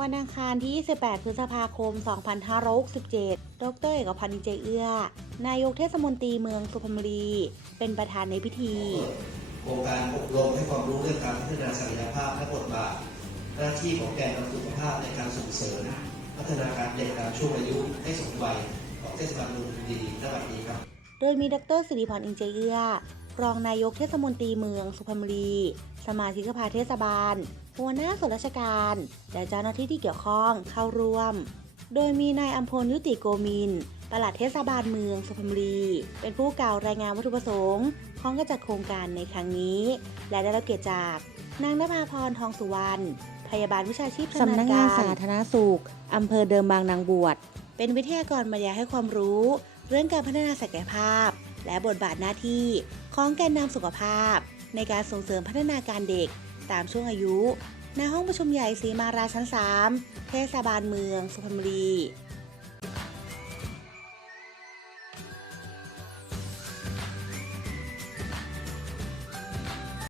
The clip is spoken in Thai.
วันอังคารที่ 28 พฤษภาคม 2567 ดรเอกพันธ์อินเจเอื้อ นายกเทศมนตรีเมืองสุพรรณบุรี เป็นประธานในพิธี โครงการอบรมให้ความรู้เรื่องการพัฒนาศักยภาพและบทบาทหน้าที่ของแกนนำสุขภาพในการส่งเสริม พัฒนาการเด็กตามช่วงอายุให้สมวัยของเทศบาลเมืองสุพรรณบุรีณบัดนี้ครับ โดยมีดรสิริพรอินเจเอื้อ รองนายกเทศมนตรีเมืองสุพรรณบุรี สมาชิกสภาเทศบาล หัวหน้าส่วนราชการ และเจ้าหน้าที่ที่เกี่ยวข้องเข้าร่วม โดยมีนายอัมพลยุติโกมินปลัดเทศบาลเมืองสุพรรณบุรี เป็นผู้กล่าวรายงานวัตถุประสงค์ของการจัดโครงการในครั้งนี้ และได้รับเกียรติจาก นางนภาพรทองสุวรรณพยาบาลวิชาชีพสำนักงานสาธารณสุขอำเภอเดิมบางนางบวช เป็นวิทยากรบรรยายให้ความรู้ เรื่องการพัฒนาศักยภาพ และบทบาทหน้าที่ของแกนนำสุขภาพ ในการส่งเสริมพัฒนาการเด็กตามช่วงอายุณห้องประชุมใหญ่สีมาราชั้น 3 เทศบาลเมืองสุพรรณบุรี